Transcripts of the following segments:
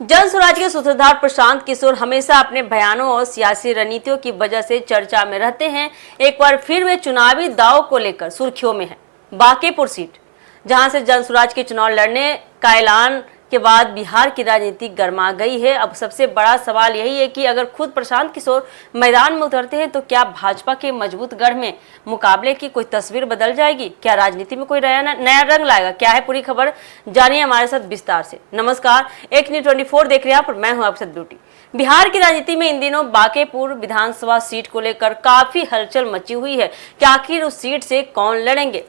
जन स्वराज के सूत्रधार प्रशांत किशोर हमेशा अपने बयानों और सियासी रणनीतियों की वजह से चर्चा में रहते हैं। एक बार फिर वे चुनावी दाव को लेकर सुर्खियों में हैं। बांकेपुर सीट, जहां से जन स्वराज के चुनाव लड़ने का ऐलान के बाद बिहार की राजनीति गर्मा गई है। अब सबसे बड़ा सवाल यही है कि अगर खुद प्रशांत किशोर मैदान में उतरते हैं तो क्या भाजपा के मजबूत गढ़ में मुकाबले की कोई तस्वीर बदल जाएगी? क्या राजनीति में कोई नया रंग लाएगा? क्या है पूरी खबर, जानिए हमारे साथ विस्तार से। नमस्कार, एक न्यूज़ 24 देख रहे हैं आप, मैं हूं आपके साथ ब्यूटी। बिहार की राजनीति में इन दिनों बांकेपुर विधानसभा सीट को लेकर काफी हलचल मची हुई है कि आखिर उस सीट से कौन लड़ेंगे।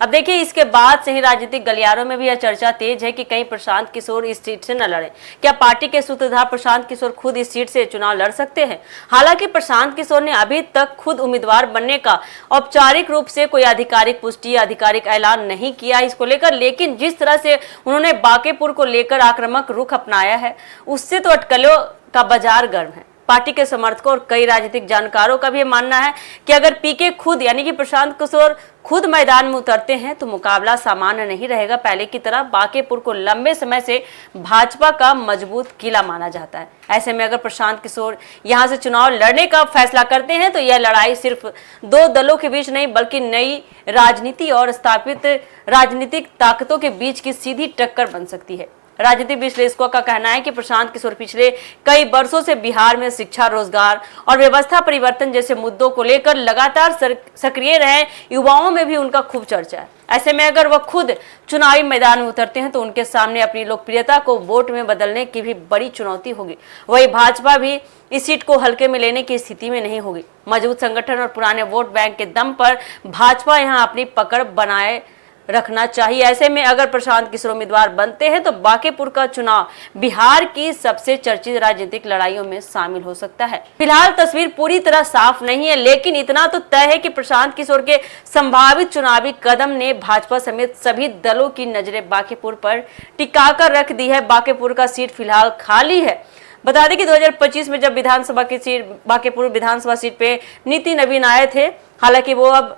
अब देखिए, इसके बाद से ही राजनीतिक गलियारों में भी यह चर्चा तेज है कि कहीं प्रशांत किशोर इस सीट से न लड़े। क्या पार्टी के सूत्रधार प्रशांत किशोर खुद इस सीट से चुनाव लड़ सकते हैं? हालांकि प्रशांत किशोर ने अभी तक खुद उम्मीदवार बनने का औपचारिक रूप से कोई आधिकारिक पुष्टि या आधिकारिक ऐलान नहीं किया इसको लेकर, लेकिन जिस तरह से उन्होंने बांकेपुर को लेकर आक्रामक रुख अपनाया है, उससे तो अटकलों का बाजार गर्म है। पार्टी के समर्थकों और कई राजनीतिक जानकारों का भी मानना है कि अगर पीके खुद यानी कि प्रशांत किशोर खुद मैदान में उतरते हैं तो मुकाबला सामान्य नहीं रहेगा। पहले की तरह बांकेपुर को लंबे समय से भाजपा का मजबूत किला माना जाता है। ऐसे में अगर प्रशांत किशोर यहां से चुनाव लड़ने का फैसला करते हैं तो यह लड़ाई सिर्फ दो दलों के बीच नहीं बल्कि नई राजनीति और स्थापित राजनीतिक ताकतों के बीच की सीधी टक्कर बन सकती है। राजनीतिक विश्लेषकों का कहना है कि प्रशांत किशोर पिछले कई वर्षों से बिहार में शिक्षा, रोजगार और व्यवस्था परिवर्तन जैसे मुद्दों को लेकर लगातार सक्रिय रहे। युवाओं में भी उनका खूब चर्चा है। ऐसे में अगर वह खुद चुनावी मैदान में उतरते हैं तो उनके सामने अपनी लोकप्रियता को वोट में बदलने की भी बड़ी चुनौती होगी। वही भाजपा भी इस सीट को हल्के में लेने की स्थिति में नहीं होगी। मजबूत संगठन और पुराने वोट बैंक के दम पर भाजपा यहाँ अपनी पकड़ बनाए रखना चाहिए। ऐसे में अगर प्रशांत किशोर उम्मीदवार बनते हैं तो बांकेपुर का चुनाव बिहार की सबसे चर्चित राजनीतिक लड़ाइयों में शामिल हो सकता है। फिलहाल तस्वीर पूरी तरह साफ नहीं है, लेकिन इतना तो तय है कि प्रशांत किशोर के संभावित चुनावी कदम ने भाजपा समेत सभी दलों की नजरें बांकेपुर पर टिकाकर रख दी है। बांकेपुर का सीट फिलहाल खाली है। बता दें कि 2025 में जब विधानसभा की सीट बांकेपुर विधानसभा सीट पे नितिन नवीन आए थे, हालांकि वो अब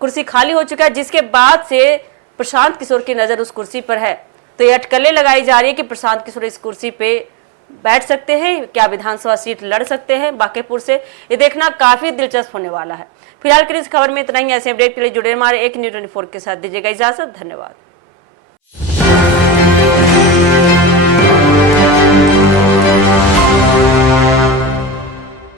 कुर्सी खाली हो चुका है, जिसके बाद से प्रशांत किशोर की नजर उस कुर्सी पर है। तो ये अटकलें लगाई जा रही है कि प्रशांत किशोर इस कुर्सी पे बैठ सकते हैं, क्या विधानसभा सीट लड़ सकते हैं बांकेपुर से, ये देखना काफी दिलचस्प होने वाला है। फिलहाल की इस खबर में इतना ही। ऐसे अपडेट के लिए जुड़े हमारे एक न्यूज़ 24 के साथ। दीजिएगा इजाजत, धन्यवाद।